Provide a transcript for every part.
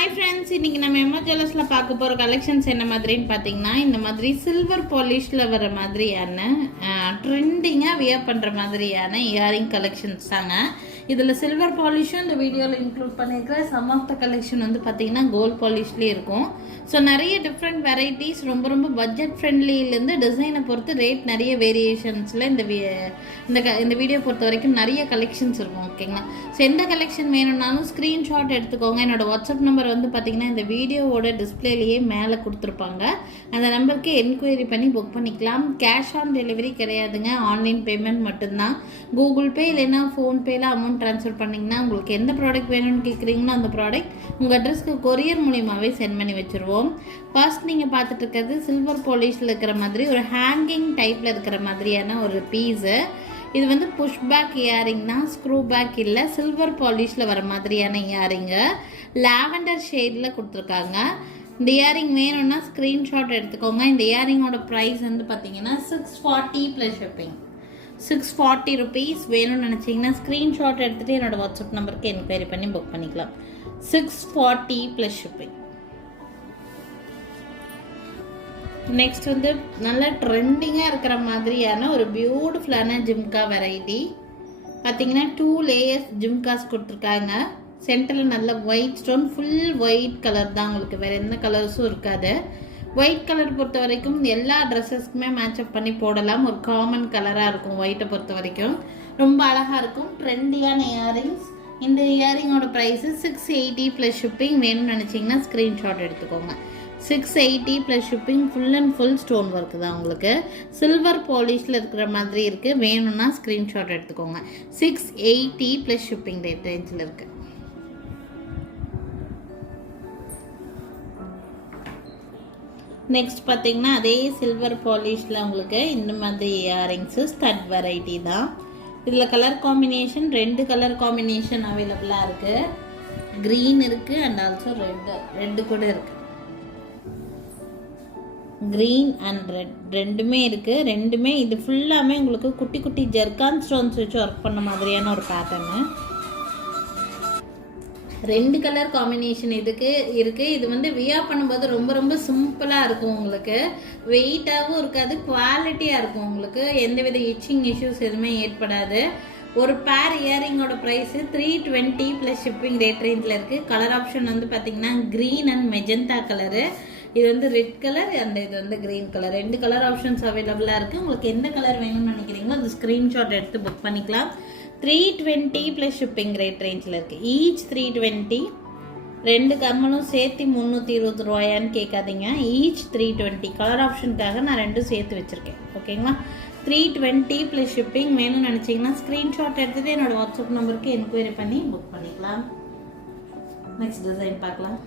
Hi friends, இன்றைக்கி நம்ம எம்மா ஜுவல்லர்ஸில் பார்க்க போகிற கலெக்ஷன்ஸ் என்ன மாதிரின்னு பார்த்தீங்கன்னா, இந்த மாதிரி சில்வர் பாலிஷில் வர மாதிரியான ட்ரெண்டிங்காக வியர் பண்ணுற மாதிரியான இயரிங் கலெக்ஷன்ஸ் தாங்க. இதில் சில்வர் பாலிஷும் இந்த வீடியோவில் இன்க்ளூட் பண்ணியிருக்கிற சம் ஆஃப் த கலெக்ஷன் வந்து பார்த்திங்கன்னா கோல்ட் பாலிஷ்லேயே இருக்கும். ஸோ நிறைய டிஃப்ரெண்ட் வெரைட்டிஸ், ரொம்ப பட்ஜெட் ஃப்ரெண்ட்லிலேருந்து டிசைனை பொறுத்து ரேட் நிறைய வேரியேஷன்ஸில் இந்த வீடியோ பொறுத்த வரைக்கும் நிறைய கலெக்ஷன்ஸ் இருக்கும். ஓகேங்களா? ஸோ எந்த கலெக்ஷன் வேணும்னாலும் ஸ்க்ரீன்ஷாட் எடுத்துக்கோங்க. என்னோட வாட்ஸ்அப் நம்பர் வந்து பார்த்திங்கன்னா இந்த வீடியோவோட டிஸ்பிளேலேயே மேலே கொடுத்துருப்பாங்க. அந்த நம்பருக்கு என்கொயரி பண்ணி புக் பண்ணிக்கலாம். கேஷ் ஆன் டெலிவரி கிடையாதுங்க, ஆன்லைன் பேமெண்ட் மட்டும்தான். கூகுள் பே இல்லைன்னா ஃபோன்பேயில் அமௌண்ட் ட்ரான்ஸ்ஃபர் பண்ணிங்கன்னா உங்களுக்கு எந்த ப்ராடக்ட் வேணும்னு கேட்குறீங்களோ அந்த ப்ராடக்ட் உங்கள் அட்ரஸ்க்கு கொரியர் மூலியமாகவே சென்ட் பண்ணி வச்சுருவோம். ஃபர்ஸ்ட் நீங்கள் பார்த்துட்டு இருக்கிறது சில்வர் பாலிஷில் இருக்கிற மாதிரி ஒரு ஹேங்கிங் டைப்பில் இருக்கிற மாதிரியான ஒரு பீஸு. இது வந்து புஷ் பேக் இயரிங் தான், ஸ்க்ரூ பேக் இல்லை. சில்வர் பாலிஷில் வர மாதிரியான இயரிங்கு லாவெண்டர் ஷேடில் கொடுத்துருக்காங்க. இந்த இயரிங் வேணும்னா ஸ்க்ரீன்ஷாட் எடுத்துக்கோங்க. இந்த இயரிங்கோட ப்ரைஸ் வந்து பார்த்தீங்கன்னா 640 ப்ளஸ் ஷிப்பிங். 640 ருபீஸ். வேணும்னு நினச்சிங்கன்னா ஸ்க்ரீன்ஷாட் எடுத்துகிட்டு என்னோடய வாட்ஸ்அப் நம்பருக்கு என்கொயரி பண்ணி புக் பண்ணிக்கலாம். 640 ப்ளஸ் ஷிப்பிங். நெக்ஸ்ட் வந்து நல்ல ட்ரெண்டிங்காக இருக்கிற மாதிரியான ஒரு பியூட்டிஃபுல்லான ஜிம்கா வெரைட்டி. பார்த்தீங்கன்னா 2 லேயர்ஸ் ஜிம்காஸ் கொடுத்துருக்காங்க. சென்டரில் நல்ல white stone, full white colour தான், உங்களுக்கு வேறு எந்த கலர்ஸும் இருக்காது. ஒயிட் கலர் பொறுத்த வரைக்கும் எல்லா ட்ரெஸ்ஸஸ்க்குமே மேட்சப் பண்ணி போடலாம். ஒரு காமன் கலராக இருக்கும் ஒயிட்டை பொறுத்த வரைக்கும். ரொம்ப அழகாக இருக்கும். ட்ரெண்டியான இயரிங்ஸ். இந்த இயரிங்கோட ப்ரைஸு 680 ப்ளஸ் ஷிப்பிங். வேணும்னு நினச்சிங்கன்னா ஸ்க்ரீன்ஷாட் எடுத்துக்கோங்க. 680 plus shipping. Full and full stone work தான். உங்களுக்கு சில்வர் பாலிஷில் இருக்கிற மாதிரி இருக்குது. வேணும்னா ஸ்க்ரீன்ஷாட் எடுத்துக்கோங்க. 680 ப்ளஸ் ஷிப்பிங் ரேஞ்சில் இருக்குது. நெக்ஸ்ட் பார்த்தீங்கன்னா அதே சில்வர் பாலிஷில் உங்களுக்கு இந்த மாதிரி இயரிங்ஸு ஸ்டட் வெரைட்டி தான். இதில் கலர் காம்பினேஷன் 2 கலர் காம்பினேஷன் அவைலபிளாக இருக்குது. க்ரீன் இருக்குது அண்ட் ஆல்சோ ரெட்டு கூட இருக்குது. க்ரீன் அண்ட் ரெட் ரெண்டுமே இருக்குது. ரெண்டுமே இது ஃபுல்லாமே உங்களுக்கு குட்டி குட்டி ஜெர்கான் ஸ்டோன்ஸ் வச்சு ஒர்க் பண்ண மாதிரியான ஒரு பேட்டர்னு. 2 கலர் காம்பினேஷன் இதுக்கு இருக்குது. இது வந்து வியர் பண்ணும்போது ரொம்ப சிம்பிளாக இருக்கும். உங்களுக்கு வெயிட்டாகவும் இருக்காது, குவாலிட்டியாக இருக்கும். உங்களுக்கு எந்தவித இச்சிங் இஷ்யூஸ் எதுவுமே ஏற்படாது. ஒரு பேர் இயரிங்கோட ப்ரைஸு 320 ப்ளஸ் ஷிப்பிங் ரேட் ரேஞ்சில் இருக்குது. கலர் ஆப்ஷன் வந்து பார்த்திங்கன்னா க்ரீன் அண்ட் மெஜந்தா கலரு. இது வந்து ரெட் கலர் அண்ட் இது வந்து க்ரீன் கலர். 2 கலர் ஆப்ஷன்ஸ் அவைலபிளாக இருக்குது. உங்களுக்கு எந்த கலர் வேணும்னு நினைக்கிறீங்களோ அந்த ஸ்க்ரீன்ஷாட் எடுத்து புக் பண்ணிக்கலாம். 320 ப்ளஸ் ஷிப்பிங் ரேட் ரேஞ்சில் இருக்குது. ஈச் 320. 2 கம்மலும் சேர்த்து 320 ரூபாயான்னு கேட்காதீங்க. ஈச் 320. கலர் ஆப்ஷனுக்காக நான் 2 சேர்த்து வச்சுருக்கேன். ஓகேங்களா? 320 ப்ளஸ் ஷிப்பிங். வேணும்னு நினச்சிங்கன்னா ஸ்க்ரீன்ஷாட் எடுத்துகிட்டு என்னோடய வாட்ஸ்அப் நம்பருக்கு என்கொயரி பண்ணி புக் பண்ணிக்கலாம். நெக்ஸ்ட் டிசைன் பார்க்கலாம்.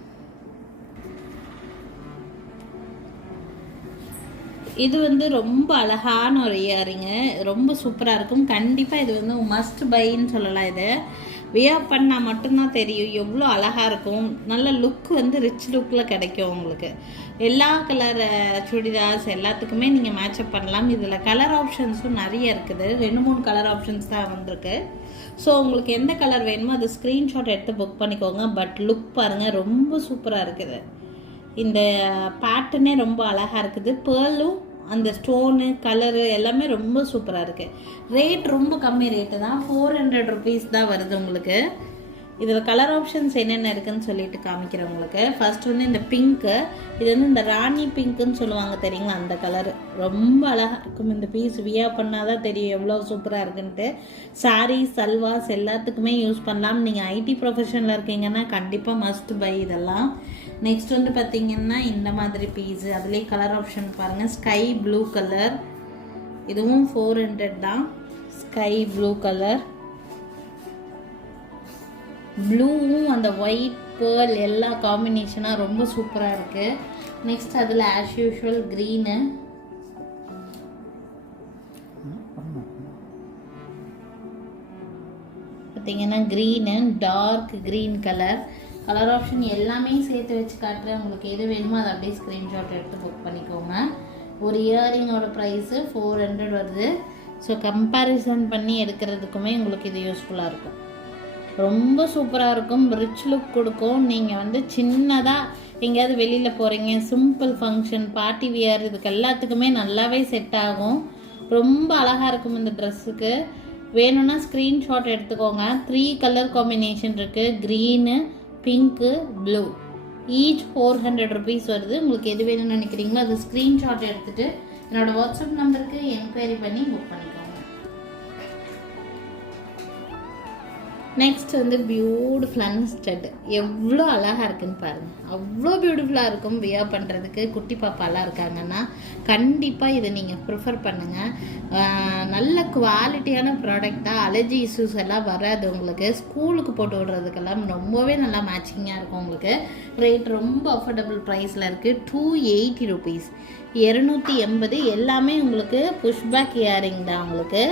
இது வந்து ரொம்ப அழகான ஒரு இயரிங்கு, ரொம்ப சூப்பராக இருக்கும். கண்டிப்பாக இது வந்து மஸ்ட் பைன்னு சொல்லலாம். இது வியர் பண்ணால் மட்டும்தான் தெரியும் எவ்வளோ அழகாக இருக்கும். நல்ல லுக் வந்து ரிச் லுக்கில் கிடைக்கும் உங்களுக்கு. எல்லா கலர் சுடிதார்ஸ் எல்லாத்துக்குமே நீங்கள் மேட்சப் பண்ணலாம். இதில் கலர் ஆப்ஷன்ஸும் நிறைய இருக்குது. 2-3 கலர் ஆப்ஷன்ஸ் தான் வந்திருக்கு. ஸோ உங்களுக்கு எந்த கலர் வேணுமோ அது ஸ்க்ரீன்ஷாட் எடுத்து புக் பண்ணிக்கோங்க. பட் லுக் பாருங்கள், ரொம்ப சூப்பராக இருக்குது. இந்த பேட்டர்னே ரொம்ப அழகாக இருக்குது. பேர்லும் அந்த ஸ்டோனு கலரு எல்லாமே ரொம்ப சூப்பராக இருக்குது. ரேட் ரொம்ப கம்மி ரேட்டு தான், 400 ருபீஸ் தான் வருது உங்களுக்கு. இதில் கலர் ஆப்ஷன்ஸ் என்னென்ன இருக்குதுன்னு சொல்லிட்டு காமிக்கிறேன் உங்களுக்கு. ஃபர்ஸ்ட் வந்து இந்த பிங்க்கு. இது வந்து இந்த ராணி பிங்க்குன்னு சொல்லுவாங்க தெரியுங்களா, அந்த கலரு ரொம்ப அழகாக இருக்கும். இந்த பீஸ் வியர் பண்ணால் தான் தெரியும் எவ்வளோ சூப்பராக இருக்குன்ட்டு. சாரீ சல்வாஸ் எல்லாத்துக்குமே யூஸ் பண்ணலாம். நீங்கள் ஐடி ப்ரொஃபஷனில் இருக்கீங்கன்னா கண்டிப்பாக மஸ்ட் பை இதெல்லாம். நெக்ஸ்ட் வந்து பார்த்திங்கன்னா இந்த மாதிரி பீஸு. அதுலேயே கலர் ஆப்ஷன் பாருங்கள். Sky blue colour. இதுவும் 400 தான். Sky blue colour. ப்ளூவும் அந்த ஒயிட் பேர்ல் எல்லா காம்பினேஷனாக ரொம்ப சூப்பராக இருக்குது. நெக்ஸ்ட் அதில் ஆஸ் யூஷுவல் க்ரீனு. பார்த்தீங்கன்னா green, dark green colour. Colour option எல்லாமே சேர்த்து வச்சு காட்டுறேன். உங்களுக்கு எது வேணுமோ அதை அப்படியே ஸ்க்ரீன்ஷாட் எடுத்து புக் பண்ணிக்கோங்க. ஒரு இயரிங்கோட ப்ரைஸு 400 வருது. ஸோ கம்பேரிசன் பண்ணி எடுக்கிறதுக்குமே உங்களுக்கு இது யூஸ்ஃபுல்லாக இருக்கும். ரொம்ப சூப்பராக இருக்கும், ரிச் லுக் கொடுக்கும். நீங்கள் வந்து சின்னதாக எங்கேயாவது வெளியில் போகிறீங்க, சிம்பிள் ஃபங்க்ஷன், பார்ட்டி வியர், இதுக்கு எல்லாத்துக்குமே நல்லாவே செட் ஆகும். ரொம்ப அழகாக இருக்கும் இந்த ட்ரெஸ்ஸுக்கு. வேணும்னா ஸ்க்ரீன்ஷாட் எடுத்துக்கோங்க. 3 கலர் காம்பினேஷன் இருக்குது, green, pink, blue. Each 400 rupees வருது. உங்களுக்கு எது வேணும்னு நினைக்கிறீங்களோ அது ஸ்க்ரீன்ஷாட் எடுத்துகிட்டு என்னோடய வாட்ஸ்அப் நம்பருக்கு என்கொயரி பண்ணி புக் பண்ணிக்கோங்க. நெக்ஸ்ட் வந்து பியூட்டிஃபுல்லான ஸ்டட். எவ்வளோ அழகாக இருக்குன்னு பாருங்கள், அவ்வளோ பியூட்டிஃபுல்லாக இருக்கும். வியர் பண்ணுறதுக்கு குட்டி பாப்பாலாம் இருக்காங்கன்னா கண்டிப்பாக இதை நீங்கள் ப்ரிஃபர் பண்ணுங்கள். நல்ல குவாலிட்டியான ப்ராடக்டாக, அலர்ஜி இஷ்யூஸ் எல்லாம் வராது. உங்களுக்கு ஸ்கூலுக்கு போட்டு விடுறதுக்கெல்லாம் ரொம்பவே நல்லா மேட்சிங்காக இருக்கும். உங்களுக்கு ரேட் ரொம்ப அஃபோர்டபுள் ப்ரைஸில் இருக்குது. 280 rupees, 280. எல்லாமே உங்களுக்கு புஷ்பேக் இயரிங் தான் உங்களுக்கு.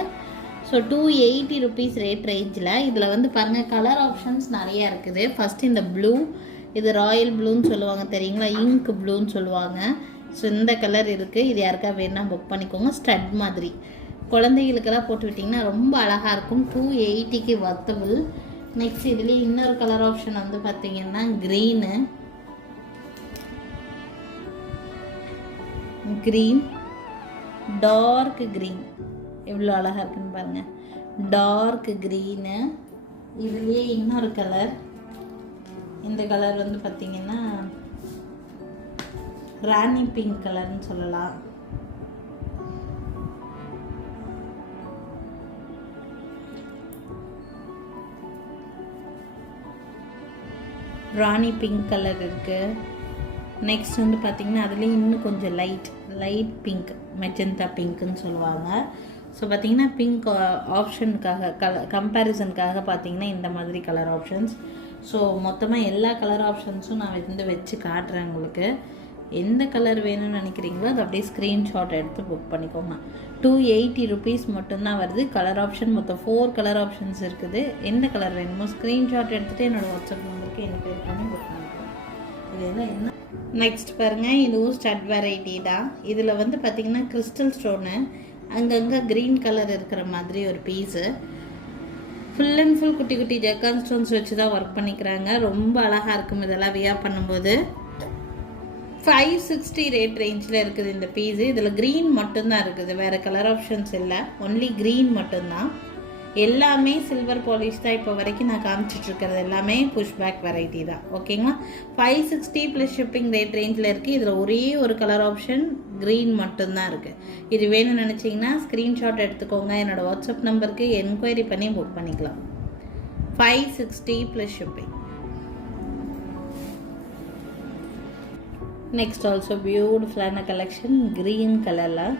ஸோ 280 rupees ரேட் ரேஞ்சில். இதில் வந்து பாருங்கள் கலர் ஆப்ஷன்ஸ் நிறையா இருக்குது. ஃபஸ்ட்டு இந்த ப்ளூ, இது ராயல் ப்ளூன்னு சொல்லுவாங்க தெரியுங்களா, இங்க் ப்ளூன்னு சொல்லுவாங்க. ஸோ இந்த கலர் இருக்குது. இது யாருக்கா வேணால் புக் பண்ணிக்கோங்க. ஸ்டட் மாதிரி குழந்தைகளுக்கெல்லாம் போட்டு விட்டிங்கன்னா ரொம்ப அழகாக இருக்கும். 280க்கு வர்த்தபிள். நெக்ஸ்ட் இதுலேயே இன்னொரு கலர் ஆப்ஷன் வந்து பார்த்திங்கன்னா க்ரீனு, க்ரீன், டார்க் க்ரீன். எவ்வளோ அழகாக இருக்குன்னு பாருங்கள், டார்க் க்ரீனு. இதுலேயே இன்னொரு கலர், இந்த கலர் வந்து பார்த்திங்கன்னா ராணி பிங்க் கலர்னு சொல்லலாம். ராணி பிங்க் கலர் இருக்குது. நெக்ஸ்ட் வந்து பார்த்திங்கன்னா அதுலேயே இன்னும் கொஞ்சம் லைட் பிங்க், மெஜந்தா பிங்க்குன்னு சொல்லுவாங்க. ஸோ பார்த்திங்கன்னா பிங்க் ஆப்ஷனுக்காக கம்பேரிசனுக்காக பார்த்திங்கன்னா இந்த மாதிரி கலர் ஆப்ஷன்ஸ். ஸோ மொத்தமாக எல்லா கலர் ஆப்ஷன்ஸும் நான் வந்து வச்சு காட்டுறேன் உங்களுக்கு. எந்த கலர் வேணும்னு நினைக்கிறீங்களோ அது அப்படியே ஸ்க்ரீன்ஷாட் எடுத்து புக் பண்ணிக்கோங்க. 280 rupees மட்டும்தான் வருது. கலர் ஆப்ஷன் மொத்தம் 4 கலர் ஆப்ஷன்ஸ் இருக்குது. எந்த கலர் வேணுமோ ஸ்க்ரீன்ஷாட் எடுத்துகிட்டு என்னோடய வாட்ஸ்அப் நம்பருக்கு எனக்கு பண்ணி புக் பண்ணிக்கோங்க. இதெல்லாம் என்ன நெக்ஸ்ட் பாருங்கள், இதுவும் ஸ்டட் வெரைட்டி தான். இதில் வந்து பார்த்திங்கன்னா கிறிஸ்டல் ஸ்டோனு, அங்கங்கே க்ரீன் கலர் இருக்கிற மாதிரி ஒரு பீஸு. ஃபுல் அண்ட் ஃபுல் குட்டி குட்டி ஜக்கான் ஸ்டோன்ஸ் வச்சு தான் ஒர்க் பண்ணிக்கிறாங்க. ரொம்ப அழகாக இருக்கும் இதெல்லாம் வியர் பண்ணும்போது. 560 ரேட் ரேஞ்சில் இருக்குது இந்த பீஸு. இதில் க்ரீன் மட்டும்தான் இருக்குது, வேறு கலர் ஆப்ஷன்ஸ் இல்லை, ஒன்லி க்ரீன் மட்டும்தான். எல்லாமே சில்வர் பாலிஷ் தான். இப்போ வரைக்கும் நான் காமிச்சிட்ருக்கிறது எல்லாமே புஷ்பேக் வெரைட்டி தான். ஓகேங்களா, 560 ப்ளஸ் ஷிப்பிங் ரேட் ரேஞ்சில் இருக்குது. இதில் ஒரே ஒரு கலர் ஆப்ஷன் க்ரீன் மட்டும்தான் இருக்குது. இது வேணும்னு நினச்சிங்கன்னா ஸ்க்ரீன்ஷாட் எடுத்துக்கோங்க. என்னோடய வாட்ஸ்அப் நம்பருக்கு என்கொயரி பண்ணி புக் பண்ணிக்கலாம். 560 ப்ளஸ் ஷிப்பிங். நெக்ஸ்ட் ஆல்சோ பியூட்டிஃபுல்லான கலெக்ஷன் க்ரீன் கலரில்.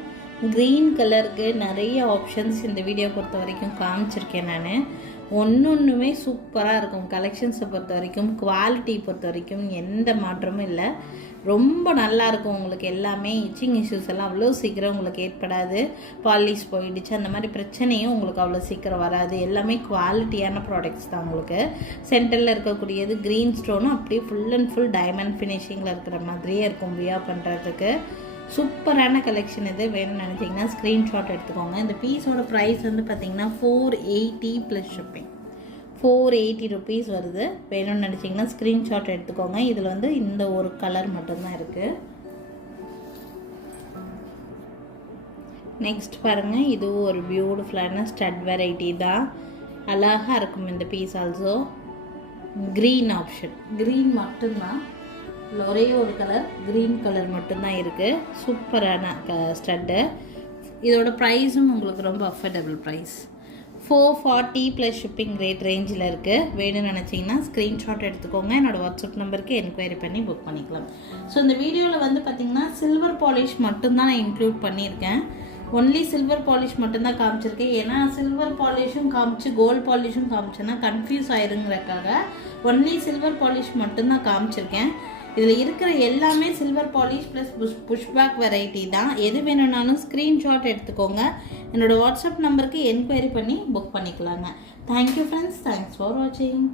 க்ரீன் கலருக்கு நிறைய ஆப்ஷன்ஸ் இந்த வீடியோ பொறுத்த வரைக்கும் காமிச்சிருக்கேன் நான். ஒன்றுமே சூப்பராக இருக்கும். கலெக்ஷன்ஸை பொறுத்த வரைக்கும், குவாலிட்டி பொறுத்த வரைக்கும் எந்த மாற்றமும் இல்லை. ரொம்ப நல்லாயிருக்கும். உங்களுக்கு எல்லாமே இச்சிங் இஷ்யூஸ் எல்லாம் அவ்வளோ சீக்கிரம் உங்களுக்கு ஏற்படாது. பாலிஷ் போயிடுச்சு அந்த மாதிரி பிரச்சனையும் உங்களுக்கு அவ்வளோ சீக்கிரம் வராது. எல்லாமே குவாலிட்டியான ப்ராடக்ட்ஸ் தான். உங்களுக்கு சென்டரில் இருக்கக்கூடியது க்ரீன் ஸ்டோனும் அப்படியே ஃபுல் அண்ட் ஃபுல் டைமண்ட் ஃபினிஷிங்கில் இருக்கிற மாதிரியே இருக்கும் வியர் பண்ணுறதுக்கு. சூப்பரான கலெக்ஷன். இது வேணும்னு நினச்சிங்கன்னா ஸ்க்ரீன்ஷாட் எடுத்துக்கோங்க. இந்த பீஸோட ப்ரைஸ் வந்து பார்த்திங்கன்னா 480 ப்ளஸ் ஷிப்பிங். 480 rupees வருது. வேணும்னு நினச்சிங்கன்னா ஸ்க்ரீன்ஷாட் எடுத்துக்கோங்க. இதில் வந்து இந்த ஒரு கலர் மட்டும்தான் இருக்குது. நெக்ஸ்ட் பாருங்கள், இதுவும் ஒரு பியூட்டிஃபுல்லான ஸ்டட் வெரைட்டி தான். அழகாக இருக்கும் இந்த piece. Also green option, green மட்டும்தான். ஒரே ஒரு கலர் க்ரீன் கலர் மட்டும்தான் இருக்குது. சூப்பரான ஸ்டட்டு. இதோட ப்ரைஸும் உங்களுக்கு ரொம்ப affordable price. 440 plus shipping rate ரேஞ்சில் இருக்குது. வேணும்னு நினச்சிங்கன்னா ஸ்க்ரீன்ஷாட் எடுத்துக்கோங்க. என்னோடய வாட்ஸ்அப் நம்பருக்கு என்கொயரி பண்ணி புக் பண்ணிக்கலாம். ஸோ இந்த வீடியோவில் வந்து பார்த்திங்கன்னா சில்வர் பாலிஷ் மட்டும்தான் நான் இன்க்ளூட் பண்ணியிருக்கேன். ஒன்லி சில்வர் பாலிஷ் மட்டும்தான் காமிச்சிருக்கேன். ஏன்னா சில்வர் பாலிஷும் காமிச்சு கோல்டு பாலிஷும் காமிச்சேன்னா கன்ஃபியூஸ் ஆயிருங்கிறக்காக ஒன்லி சில்வர் பாலிஷ் மட்டும்தான் காமிச்சிருக்கேன். இதில் இருக்கிற எல்லாமே silver polish plus pushback variety தான். எது வேணும்னாலும் ஸ்க்ரீன்ஷாட் எடுத்துக்கோங்க. என்னோடய வாட்ஸ்அப் நம்பருக்கு என்கொயரி பண்ணி புக் பண்ணிக்கலாங்க. Thank you friends. தேங்க்ஸ் ஃபார் வாட்சிங்.